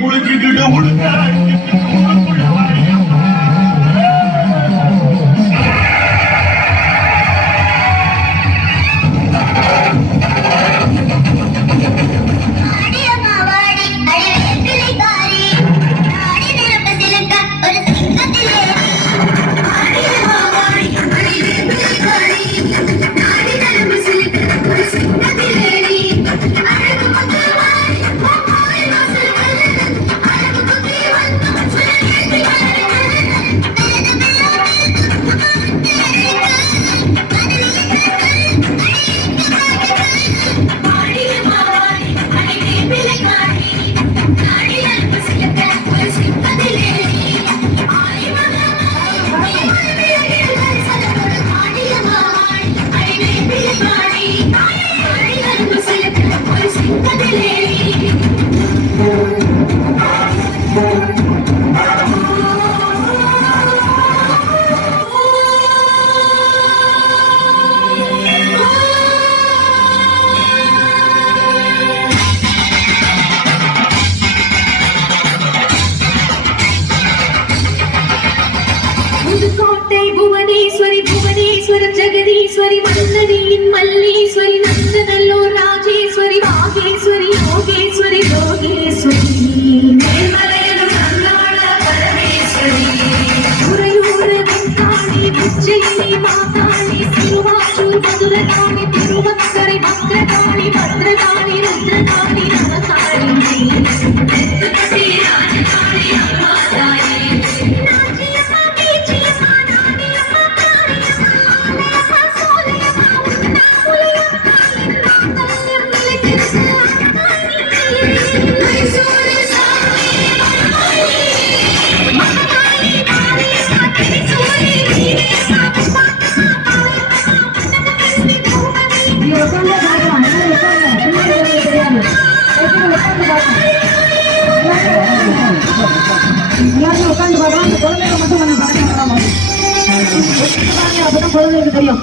முழுக்கிட்டு முழுக்க புவனேஸ்வரி புவனேஸ்வர ஜெகதீஸ்வரி மன்னதியின் மல்லீஸ்வரி நந்தன எல்லாரும் உட்காந்து பார்க்கலாம். அந்த தெரியும்.